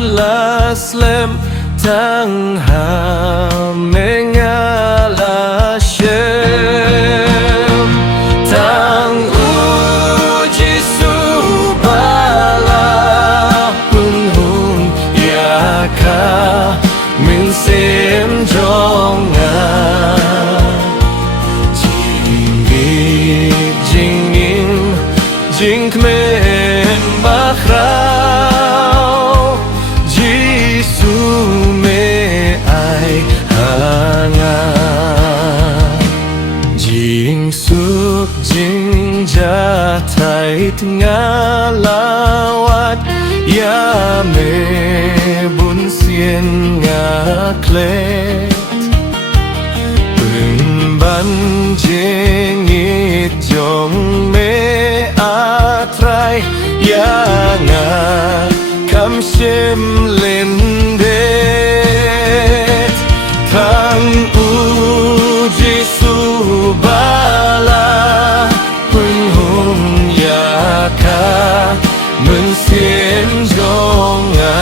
Laslam tang hamengala shem tang uji subala punhun yaka min sem jonga jingit jingin jingkmen bakrau jisu me ai hanga jing suk jing jatai ngalawat ya me bun sien ngaklet ban jengit jong me atrai ya nga kam shem lendet kang uji subala penghum yaka men sien jonga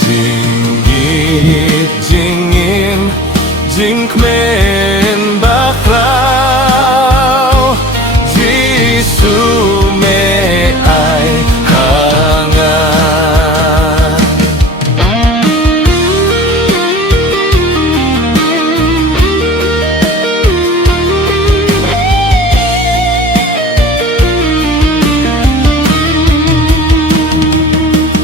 jinggit jingim jingkmen bakrau jisu me ai hanga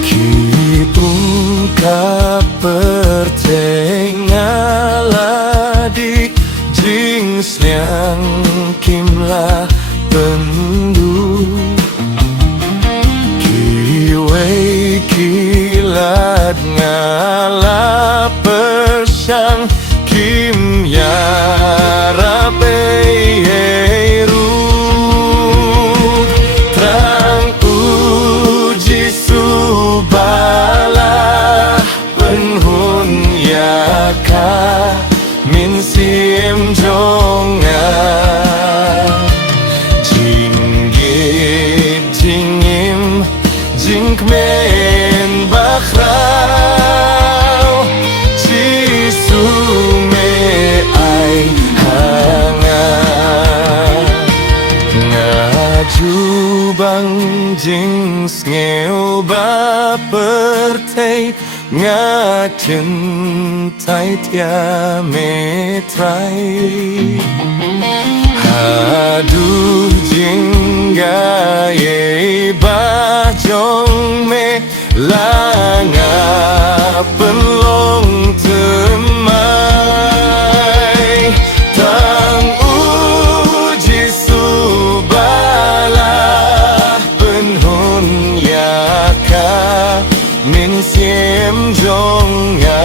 kitung kapertengaladik jing sliang kimlah pendu kiwei kilat ngala persang kim yara peyeru terang uji subala penhun yaka min sim jonga jinggit jingim jingkmen bakrau jisu me ai hanga ngaju bang jing ngeu ba pertei ngachen tai tia metrai aduh jingga ye bajong me langa penlong temai tang uji subala penhun yaka min siem jonga